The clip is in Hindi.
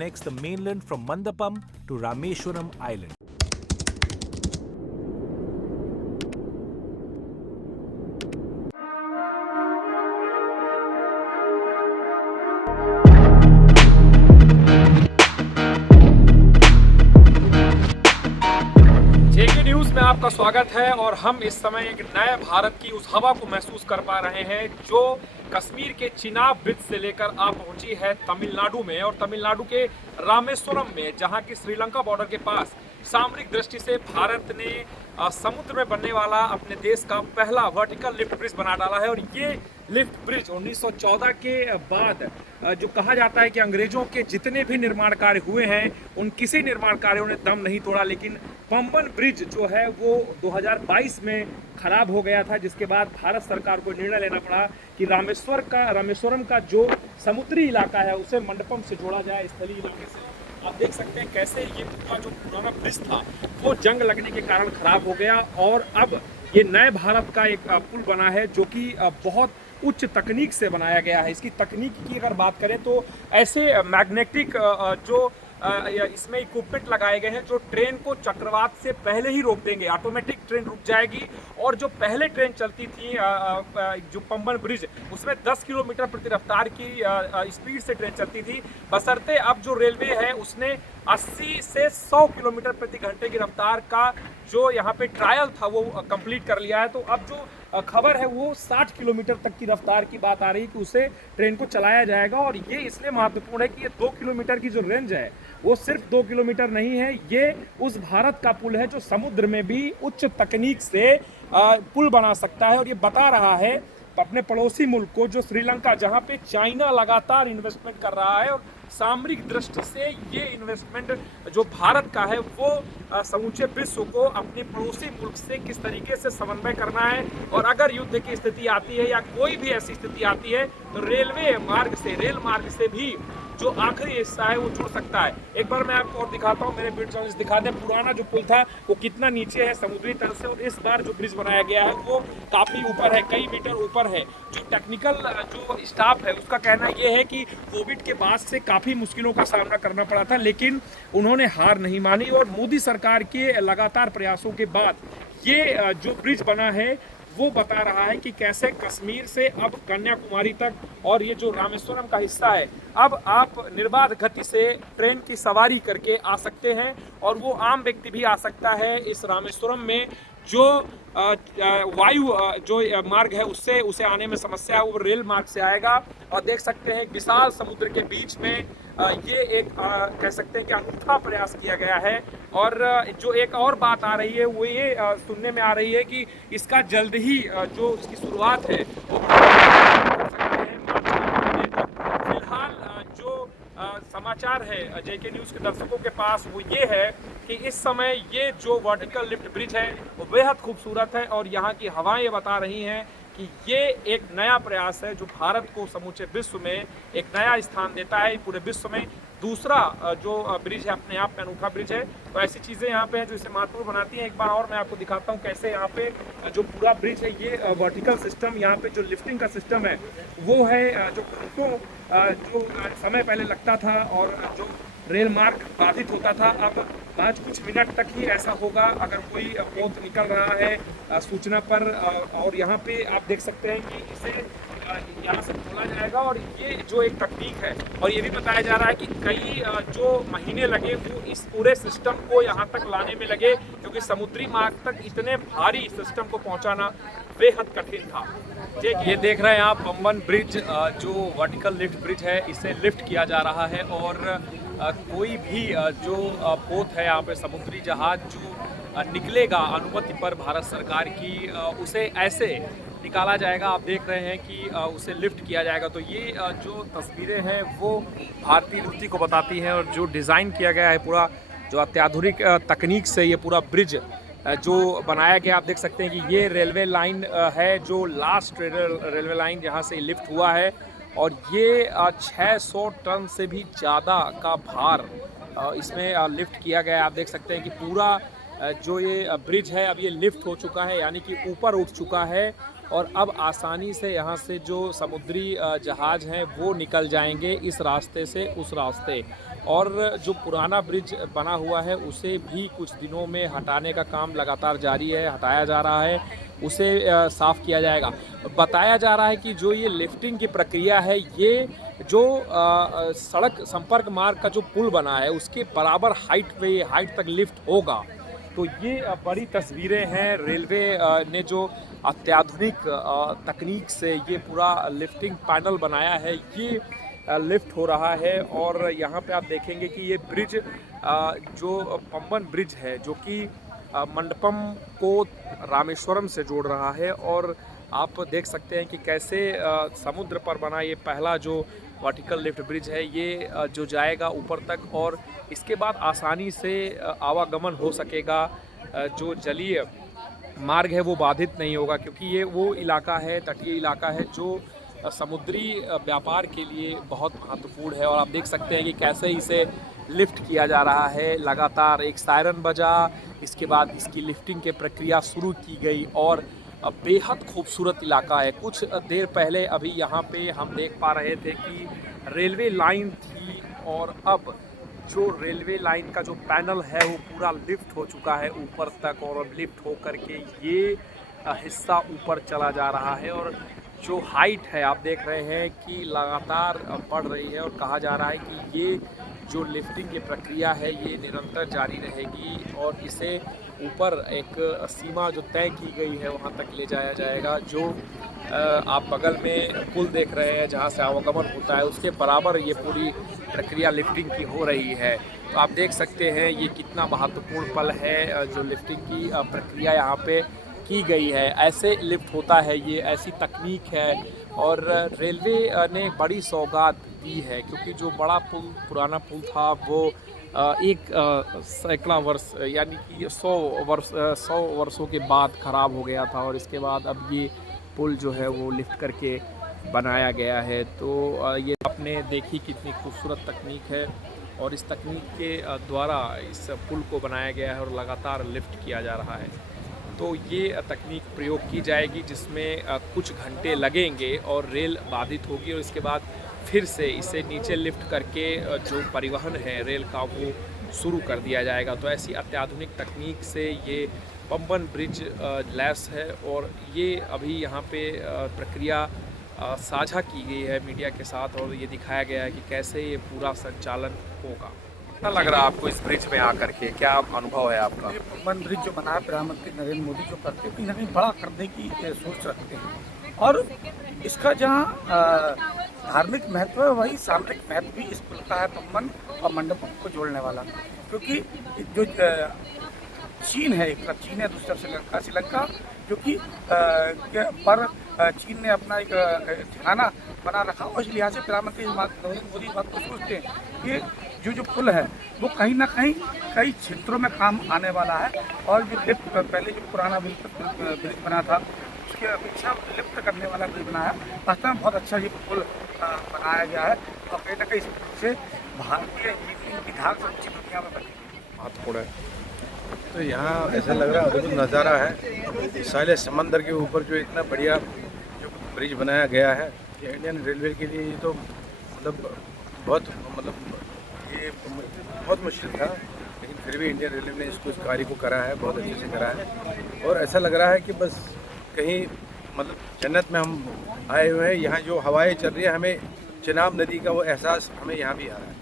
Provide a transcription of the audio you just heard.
connects the mainland from Mandapam to Rameswaram Island. JK news में आपका स्वागत है और हम इस समय एक नए भारत की उस हवा को महसूस कर पा रहे हैं जो कश्मीर के चिनाब ब्रिज से लेकर आ पहुंची है तमिलनाडु में, और तमिलनाडु के रामेश्वरम में, जहां की श्रीलंका बॉर्डर के पास सामरिक दृष्टि से भारत ने समुद्र में बनने वाला अपने देश का पहला वर्टिकल लिफ्ट ब्रिज बना डाला है। और ये लिफ्ट ब्रिज 1914 के बाद जो कहा जाता है कि अंग्रेजों के जितने भी निर्माण कार्य हुए हैं उन किसी निर्माण कार्यों ने दम नहीं तोड़ा, लेकिन पंबन ब्रिज जो है वो 2022 में खराब हो गया था, जिसके बाद भारत सरकार को निर्णय लेना पड़ा कि रामेश्वरम का जो समुद्री इलाका है उसे मंडपम से जोड़ा जाए स्थलीय इलाके से। आप देख सकते हैं कैसे ये पूरा जो पुराना ब्रिज था वो जंग लगने के कारण खराब हो गया, और अब ये नए भारत का एक पुल बना है जो कि बहुत उच्च तकनीक से बनाया गया है। इसकी तकनीक की अगर बात करें तो ऐसे मैग्नेटिक जो इसमें इक्विपमेंट लगाए गए हैं जो ट्रेन को चक्रवात से पहले ही रोक देंगे, ऑटोमेटिक ट्रेन रुक जाएगी। और जो पहले ट्रेन चलती थी जो पंबन ब्रिज, उसमें 10 किलोमीटर प्रति रफ्तार की स्पीड से ट्रेन चलती थी, बशर्ते अब जो रेलवे है उसने 80 से 100 किलोमीटर प्रति घंटे की रफ्तार का जो यहाँ पे ट्रायल था वो कंप्लीट कर लिया है। तो अब जो खबर है वो 60 किलोमीटर तक की रफ्तार की बात आ रही है कि उसे ट्रेन को चलाया जाएगा। और ये इसलिए महत्वपूर्ण है कि ये 2 किलोमीटर की जो रेंज है वो सिर्फ 2 किलोमीटर नहीं है, ये उस भारत का पुल है जो समुद्र में भी उच्च तकनीक से पुल बना सकता है। और ये बता रहा है अपने पड़ोसी मुल्क को जो श्रीलंका, जहाँ पे चाइना लगातार इन्वेस्टमेंट कर रहा है, और सामरिक दृष्टि से ये इन्वेस्टमेंट जो भारत का है वो समूचे विश्व को अपने पड़ोसी मुल्क से किस तरीके से समन्वय करना है। और अगर युद्ध की स्थिति आती है या कोई भी ऐसी स्थिति आती है तो रेल मार्ग से भी जो आखिरी हिस्सा है वो जुड़ सकता है। एक बार मैं आपको और दिखाता हूँ, मेरे ब्रिज जर्नलिस्ट दिखा दें पुराना जो पुल था वो कितना नीचे है समुद्री तल से, और इस बार जो ब्रिज बनाया गया है वो काफ़ी ऊपर है, कई मीटर ऊपर है। जो टेक्निकल जो स्टाफ है उसका कहना ये है कि कोविड के बाद से काफ़ी मुश्किलों का सामना करना पड़ा था, लेकिन उन्होंने हार नहीं मानी, और मोदी सरकार के लगातार प्रयासों के बाद ये जो ब्रिज बना है वो बता रहा है कि कैसे कश्मीर से अब कन्याकुमारी तक, और ये जो रामेश्वरम का हिस्सा है, अब आप निर्बाध गति से ट्रेन की सवारी करके आ सकते हैं। और वो आम व्यक्ति भी आ सकता है इस रामेश्वरम में। जो वायु जो मार्ग है उससे उसे आने में समस्या है वो रेल मार्ग से आएगा। और देख सकते हैं विशाल समुद्र के बीच में ये एक कह सकते हैं कि अनूठा प्रयास किया गया है। और जो एक और बात आ रही है वो ये सुनने में आ रही है कि इसका जल्द ही जो इसकी शुरुआत है वो फिलहाल जो समाचार है जेके न्यूज़ के दर्शकों के पास वो ये है कि इस समय ये जो वर्टिकल लिफ्ट ब्रिज है वो बेहद खूबसूरत है, और यहाँ की हवाएं बता रही हैं कि ये एक नया प्रयास है जो भारत को समूचे विश्व में एक नया स्थान देता है। पूरे विश्व में दूसरा जो ब्रिज है अपने आप में अनूठा ब्रिज है। तो ऐसी चीज़ें यहाँ पे हैं जो इसे महत्वपूर्ण बनाती हैं। एक बार और मैं आपको दिखाता हूँ कैसे यहाँ पे जो पूरा ब्रिज है ये वर्टिकल सिस्टम, यहाँ पे जो लिफ्टिंग का सिस्टम है वो है जो जो समय पहले लगता था और जो रेल मार्ग बाधित होता था, अब आज कुछ मिनट तक ही ऐसा होगा अगर कोई पोत निकल रहा है सूचना पर। और यहाँ पे आप देख सकते हैं कि इसे यहाँ से खोला जाएगा, और ये जो एक तकनीक है, और ये भी बताया जा रहा है कि कई जो महीने लगे वो इस पूरे सिस्टम को यहाँ तक लाने में लगे, क्योंकि समुद्री मार्ग तक इतने भारी सिस्टम को पहुँचाना बेहद कठिन था। ये देख रहे हैं आप पंबन ब्रिज जो वर्टिकल लिफ्ट ब्रिज है, इसे लिफ्ट किया जा रहा है। और कोई भी जो पोत है यहाँ पे समुद्री जहाज जो निकलेगा अनुमति पर भारत सरकार की, उसे ऐसे निकाला जाएगा। आप देख रहे हैं कि उसे लिफ्ट किया जाएगा। तो ये जो तस्वीरें हैं वो भारतीय नीति को बताती हैं, और जो डिज़ाइन किया गया है पूरा जो अत्याधुनिक तकनीक से ये पूरा ब्रिज जो बनाया गया, आप देख सकते हैं कि ये रेलवे लाइन है जो लास्ट रेलवे लाइन जहाँ से लिफ्ट हुआ है, और ये 600 टन से भी ज़्यादा का भार इसमें लिफ्ट किया गया है। आप देख सकते हैं कि पूरा जो ये ब्रिज है अब ये लिफ्ट हो चुका है, यानी कि ऊपर उठ चुका है, और अब आसानी से यहाँ से जो समुद्री जहाज़ हैं वो निकल जाएंगे इस रास्ते से उस रास्ते। और जो पुराना ब्रिज बना हुआ है उसे भी कुछ दिनों में हटाने का काम लगातार जारी है, हटाया जा रहा है, उसे साफ़ किया जाएगा। बताया जा रहा है कि जो ये लिफ्टिंग की प्रक्रिया है, ये जो सड़क संपर्क मार्ग का जो पुल बना है उसके बराबर हाइट तक लिफ्ट होगा। तो ये बड़ी तस्वीरें हैं। रेलवे ने जो अत्याधुनिक तकनीक से ये पूरा लिफ्टिंग पैनल बनाया है, ये लिफ्ट हो रहा है। और यहाँ पे आप देखेंगे कि ये ब्रिज जो पंबन ब्रिज है, जो कि मंडपम को रामेश्वरम से जोड़ रहा है। और आप देख सकते हैं कि कैसे समुद्र पर बना ये पहला जो वर्टिकल लिफ्ट ब्रिज है, ये जो जाएगा ऊपर तक, और इसके बाद आसानी से आवागमन हो सकेगा। जो जलीय मार्ग है वो बाधित नहीं होगा, क्योंकि ये वो इलाका है, तटीय इलाका है, जो समुद्री व्यापार के लिए बहुत महत्वपूर्ण है। और आप देख सकते हैं कि कैसे इसे लिफ्ट किया जा रहा है। लगातार एक सायरन बजा, इसके बाद इसकी लिफ्टिंग की प्रक्रिया शुरू की गई। और बेहद खूबसूरत इलाका है। कुछ देर पहले अभी यहाँ पे हम देख पा रहे थे कि रेलवे लाइन थी, और अब जो रेलवे लाइन का जो पैनल है वो पूरा लिफ्ट हो चुका है ऊपर तक, और अब लिफ्ट हो करके ये हिस्सा ऊपर चला जा रहा है। और जो हाइट है आप देख रहे हैं कि लगातार बढ़ रही है, और कहा जा रहा है कि ये जो लिफ्टिंग की प्रक्रिया है ये निरंतर जारी रहेगी, और इसे ऊपर एक सीमा जो तय की गई है वहाँ तक ले जाया जाएगा। जो आप बगल में पुल देख रहे हैं जहाँ से आवागमन होता है, उसके बराबर ये पूरी प्रक्रिया लिफ्टिंग की हो रही है। तो आप देख सकते हैं ये कितना महत्वपूर्ण पल है, जो लिफ्टिंग की प्रक्रिया यहाँ पे की गई है। ऐसे लिफ्ट होता है, ये ऐसी तकनीक है। और रेलवे ने बड़ी सौगात दी है, क्योंकि जो बड़ा पुल, पुराना पुल था, वो एक सैकड़ा वर्ष यानी कि 100 वर्षों के बाद ख़राब हो गया था, और इसके बाद अब ये पुल जो है वो लिफ्ट करके बनाया गया है। तो ये आपने देखी कितनी खूबसूरत तकनीक है, और इस तकनीक के द्वारा इस पुल को बनाया गया है और लगातार लिफ्ट किया जा रहा है। तो ये तकनीक प्रयोग की जाएगी, जिसमें कुछ घंटे लगेंगे और रेल बाधित होगी, और इसके बाद फिर से इसे नीचे लिफ्ट करके जो परिवहन है रेल का वो शुरू कर दिया जाएगा। तो ऐसी अत्याधुनिक तकनीक से ये पंबन ब्रिज लैस है, और ये अभी यहाँ पे प्रक्रिया साझा की गई है मीडिया के साथ, और ये दिखाया गया है कि कैसे ये पूरा संचालन होगा। क्या लग रहा है आपको इस ब्रिज में आकर के, क्या अनुभव है आपका? ये पंबन ब्रिज जो बना है प्रधानमंत्री नरेंद्र मोदी जो करते हैं, कहीं ना कहीं बड़ा करने की सोच रखते हैं, और इसका जहाँ धार्मिक महत्व है वही सामरिक महत्व भी इस पुल का है, पंबन और मंडपम को जोड़ने वाला। क्योंकि जो चीन है, एक तरफ चीन है, दूसरी तरफ श्रीलंका, जो कि पर चीन ने अपना एक ठिकाना बना रखा, और इस लिहाज से प्रधानमंत्री नरेंद्र मोदी इस बात को सोचते हैं कि जो पुल है वो कहीं ना कहीं कई क्षेत्रों में काम आने वाला है। और जो लिफ्ट पहले जो पुराना ब्रिज बना था उसके अपेक्षा लिफ्ट करने वाला ब्रिज बना है, वास्तव में बहुत अच्छा ये पुल बनाया गया है, और कहीं ना कहीं इस पुल से भारतीय इंजीनियरिंग की धार समूची दुनिया में बनेगी। महत्वपूर्ण है। तो यहाँ ऐसा लग रहा है अद्भुत नज़ारा है। साले समंदर के ऊपर जो इतना बढ़िया जो ब्रिज बनाया गया है, ये इंडियन रेलवे के लिए तो बहुत ये बहुत मुश्किल था, लेकिन फिर भी इंडियन रेलवे ने इस कार्य को करा है, बहुत अच्छे से करा है। और ऐसा लग रहा है कि बस कहीं जन्नत में हम आए हुए हैं। यहाँ जो हवाएं चल रही है, हमें चिनाब नदी का वो एहसास हमें यहाँ भी आ रहा है।